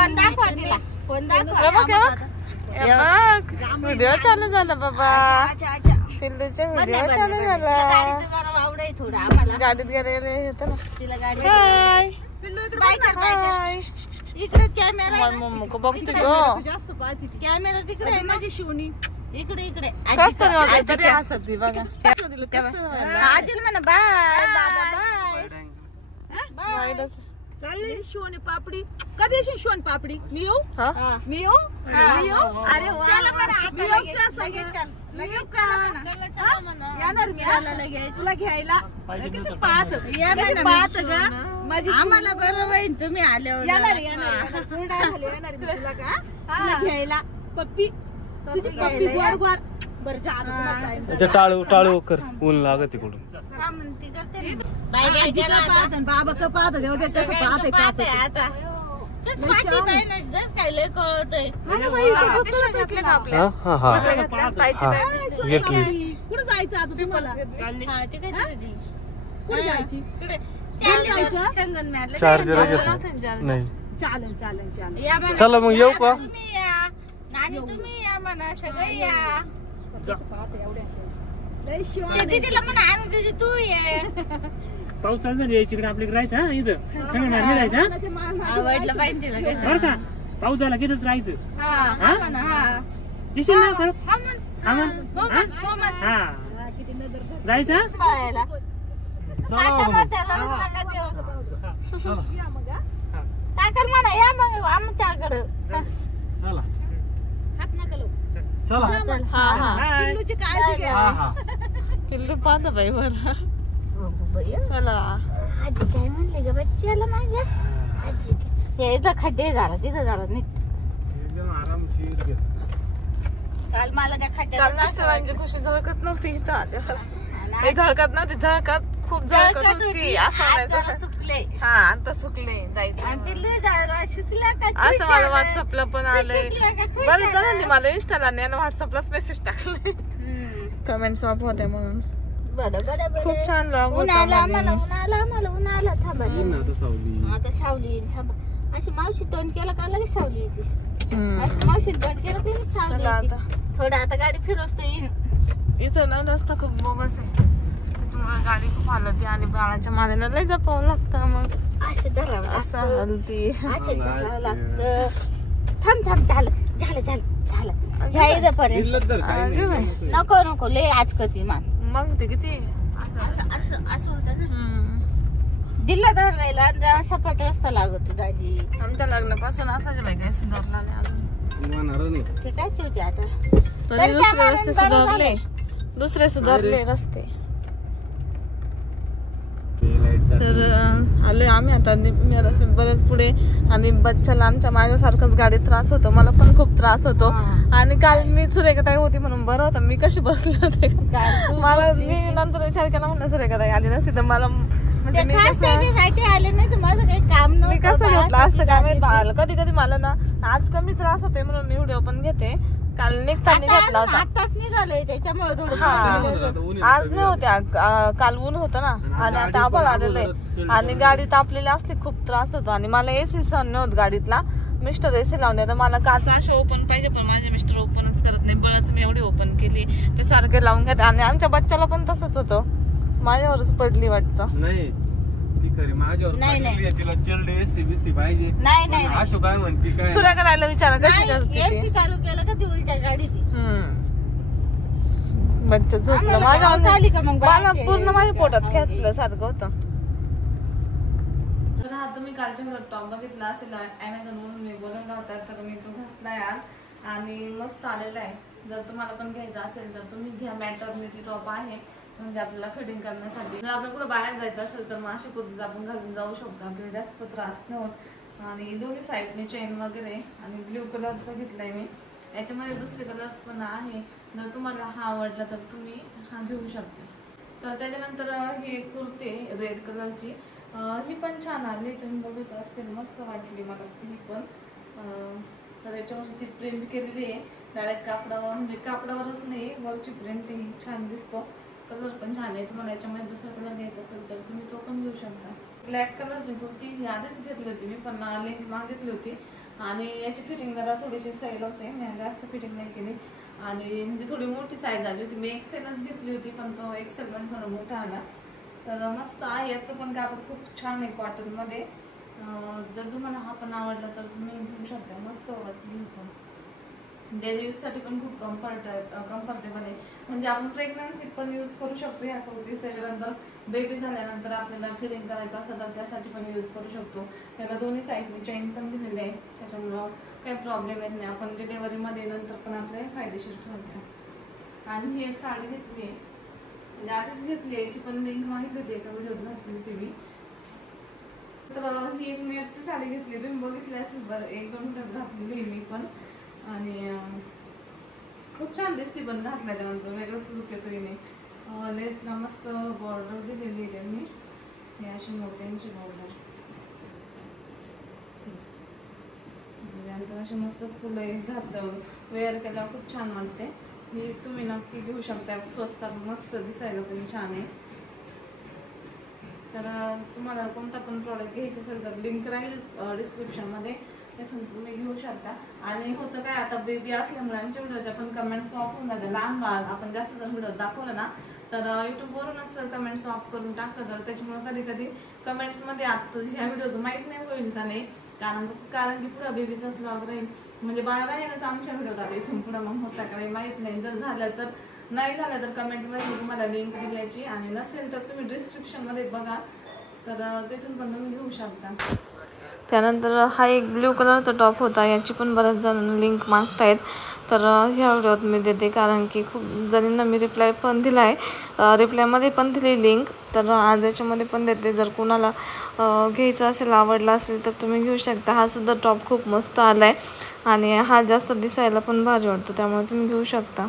Phone दाखवा तिला, phone दाखवा. व्हिडिओ चालू झाला बाबा, पिल्लूचा व्हिडिओ चालू झाला. गाडीत गेले होतं ना तिला गाडी. हाय हाय इकडे कॅमेरा, मम्मी को बघते ग कॅमेरा तिकडे आहे माझी शिवणी. इकडे इकडे कस तरी वाटत तरी हसत ती बघा. आजील म्हणा बाय बाबा बाय. चालली शिवणी पापडी. कधी येशील शिवण पापडी? मी येऊ, मी येऊ, मी येऊ. अरे वा, मी येऊ का सगळं? मी येऊ का? येणार मी तुला घ्यायला. लगेच पाहत पाहत ग माझी. आम्हाला बरं होईल तुम्ही आल्यावर. येणार येणार पूर्ण झालो. येणार मी तुला का तुला घ्यायला. पप्पी तुझी पप्पी गोड गोड. बरं जा आता टाळू टाळू कर, ऊन लागत तिकडून. Bye bye. बाबा का पाहत देव ते कसं पाहत आता कसं पाहते काय नसतं काय लय कळतंय. घेतली. कुठं जायचं आता तुम्हाला? हा ते काय तरी. कुठं जायची? संगमनेरला चार्जर घेतलं नाही. चालेल चालेल चालेल. या म्हणा. चला मग येऊ का? तुम्ही या आणि तुम्ही या म्हणा, सगळे या. तिला म्हणा आणून तुझी तू ये. पाऊस चालू झाली इकडे आपल्याकडे राहायचं. हा इथं संगमनेर जायचं आवडलं पाहिजे तिला कसं. बरं का? पाऊस झाला की इथंच राहायचं. हा म्हणा. हा येशील ना परत? हा म्हण. हा म्हण. हो म्हण. हो म्हण. हा जायचं. खायला. टाका मग त्याला नका देऊ. टाकाल म्हणा या मग आमच्याकडं. चला हात नका लावू. चला. हा हा पिल्लूची काळजी घ्या. पिल्लू पाहत बाई बरं. चला आजी काय म्हणले ग बच्च्याला माझ्या? आजी हे इथं खड्डे झाला तिथं झाला नीट. काल मला त्या काल खड्ड्यात मिस्टरांची खुशी झळकत नव्हती इथं आल्यावर. हे झळकत नव्हती, झळकत खूप झळकत होती असं म्हणायचं. सुकले हा आता सुकले जायचं आणि पिल्लू झाला सुकला का असं मला व्हॉट्सअपला पण आलंय. बरं जणांनी मला इंस्टाला आणि व्हॉट्सअपलाच मेसेज टाकले कमेंट्स ऑफ होते म्हणून. बरं बरं खूप बरं. छान लॉग उन्हाळा होता. आम्हाला उन्हाळा थांबा आता सावली थांबा. अशी मावशी तोंड केला का लगेच सावली येते. असं मावशी तोंड केलं की सावली चला येते. आता थोडं आता गाडी फिरवतो येईन. इथं ना रस्ता खूप बोगस आहे, त्याच्यामुळे गाडी खूप हलती आणि बाळाच्या मानेला लय जपावं लागतं. मग असे धरावं असं लागतं. हलती. असे धरावं लागतं. थांब थांब झालं झालं झालं झालं. ह्या इथपर्यंत नको नको लय आज कधी मान. मग ते किती असं असं असं होतं ना. दिल्ला धरायला सपाट रस्ता लागतो दाजी. आमच्या लग्नापासून असाच बाई काही सुधारला नाही अजून. ते काय होते आता. तरी दुसरे रस्ते सुधारले, दुसरे सुधारले रस्ते. तर आले आम्ही आता निम्म्या रस्त्यात बरेच पुढे. आणि बच्चाला आमच्या माझ्यासारखंच गाडीत त्रास होतो, मला पण खूप त्रास होतो. आणि काल मी सुरेखाताई होती म्हणून बरं होतं, मी कशी बसले होते. मला मी नंतर विचार केला म्हणलं सुरेखाताई आली नसती तर मला म्हणजे मी आले नाही तर माझं काही काम मी कसं घेतलं असतं काय माहित बाळाला. कधी कधी मला ना आज कमी त्रास होतोय म्हणून मी व्हिडिओ पण घेते. काल निघताना घेतला होता. आताच निघालोय त्याच्यामुळे थोडं. आज नाही होते, काल ऊन होतं ना आणि आता आभाळ आलेलं आहे आणि गाडी तापलेली असली खूप त्रास होतो. आणि मला एसी सहन नाही होत गाडीतला. मिस्टर एसी लावून देतात, मला काच अशी ओपन पाहिजे पण माझे मिस्टर ओपनच करत नाही. बळच मी एवढी ओपन केली ते सारखे लावून घेते. आणि आमच्या बच्चाला पण तसंच होतं, माझ्यावरच पडली वाटतं. नाही तिला चिल्ड एसी बीसी पाहिजे. नाही अशो काय म्हणते काय सुरेखा ताईला विचारा कशी करते एसी चालू केलं का ती उलट्या गाडीत. बच्चा झोपलं माझ्या आली का मग मला पूर्ण माझ्या पोटात खेचलं सारखं होतं. तर हा तुम्ही कालच्या टॉप बघितला असेल अमेझॉन वरून मी बोलवला होता, तर मी तो घातलाय आज आणि मस्त आलेला आहे. जर तुम्हाला पण घ्यायचा असेल तर तुम्ही घ्या. मॅटर्निटी टॉप आहे म्हणजे आपल्याला फिटिंग करण्यासाठी. जर आपल्याला कुठं बाहेर जायचं असेल तर मग अशी कुर्ती आपण घालून जाऊ शकतो, आपल्याला जास्त त्रास नाही होत. आणि दोन्ही साईडने चेन वगैरे. आणि ब्ल्यू कलरचा घेतलाय मी, याच्यामध्ये दुसरे कलर्स पण आहे. जर तुम्हाला हा आवडला तर तुम्ही हा घेऊ शकता. तर त्याच्यानंतर ही एक कुर्ती रेड कलरची, ही पण छान आली, तुम्ही बघत असतील, मस्त वाटली मला ही पण. तर याच्यावरती प्रिंट केलेली आहे डायरेक्ट कापडावर, म्हणजे कापडावरच नाही वरची प्रिंट ही छान दिसतो. कलर पण छान आहे. तुम्हाला याच्यामध्ये दुसरा कलर घ्यायचा असेल तर तुम्ही तो पण घेऊ शकता. ब्लॅक कलरची कुर्ती ही आधीच घेतली होती मी, पण लिंक मागितली होती आणि याची फिटिंग जरा थोडीशी सैलच आहे, मी जास्त फिटिंग नाही केली. आणि म्हणजे थोडी मोठी साईज आली होती, मी एक्सेलच घेतली होती पण तो एक्सेल पण थोडा मोठा आला. तर मस्त आहे. याचं पण कापड खूप छान आहे कॉटनमध्ये. जर तुम्हाला हा पण आवडला तर तुम्ही घेऊ शकता. मस्त वाटली पण डेली यूजसाठी पण खूप कम्फर्टेबल आहे. म्हणजे आपण प्रेग्नन्सीत पण यूज करू शकतो ह्या कुर्तीज. त्याच्यानंतर बेबी झाल्यानंतर आपल्याला फिडिंग करायचं असेल तर त्यासाठी पण यूज करू शकतो. त्याला दोन्ही साईडने चेन पण दिलेली आहे, त्याच्यामुळं काही प्रॉब्लेम येत नाही. आपण डिलेव्हरीमध्ये नंतर पण आपले फायदेशीर ठरते. आणि ही एक साडी घेतली आहे, म्हणजे आधीच घेतली. याची पण लिंक मागितली होती, एका व्हिडिओत घातली होती मी. तर ही एक नेटची साडी घेतली, तुम्ही बघितली असेल बरं, 1-2 मिनिटात घातलेली मी पण. आणि खूप छान दिसते पण घातल्याच्यानंतर, वेगळंच लुक येतो. हिने लेसला मस्त बॉर्डर दिलेली आहे त्यांनी, ही अशी मोत्यांची बॉर्डर. त्यानंतर अशी मस्त फुलं घातल्यावर वेअर केल्यावर खूप छान वाटते. ही तुम्ही नक्की घेऊ शकता, स्वस्तात मस्त दिसायला पण छान आहे. तर तुम्हाला कोणता पण प्रॉडक्ट घ्यायचं असेल तर लिंक राहील डिस्क्रिप्शनमध्ये, तिथून तुम्ही घेऊ शकता. आणि होतं काय, आता बेबी असल्यामुळे आमच्या व्हिडिओच्या पण कमेंट्स ऑफ होऊन जातात. लहान बाळ आपण जास्त जर व्हिडिओ दाखवलं ना तर यूट्यूबवरूनच कमेंट्स ऑफ करून टाकतात. तर त्याच्यामुळे कधी कधी कमेंट्समध्ये आता ह्या व्हिडिओचं माहीत नाही होईल का नाही, कारण की पुढं बेबीचाच ब्लॉग राहील, म्हणजे बाळ राहीलच आमच्या व्हिडिओत. आता इथून पुढं मग होता का नाही माहीत नाही. जर झालं तर नाही झालं तर कमेंटमध्ये तुम्हाला लिंक दिल्याची, आणि नसेल तर तुम्ही डिस्क्रिप्शनमध्ये बघा, तर तिथून पण तुम्ही घेऊ शकता. त्यानंतर हा एक ब्ल्यू कलरचा टॉप होता, याची पण बऱ्याच जणांना लिंक मागतायत. तर ह्या व्हिडिओत मी देते, कारण की खूप जणींना मी रिप्लाय पण दिला आहे, रिप्लायमध्ये पण दिली लिंक. तर आज याच्यामध्ये पण देते, जर कोणाला घ्यायचा असेल, आवडला असेल तर तुम्ही घेऊ शकता. हा सुद्धा टॉप खूप मस्त आला आहे, आणि हा जास्त दिसायला पण भारी वाटतो, त्यामुळे तुम्ही घेऊ शकता.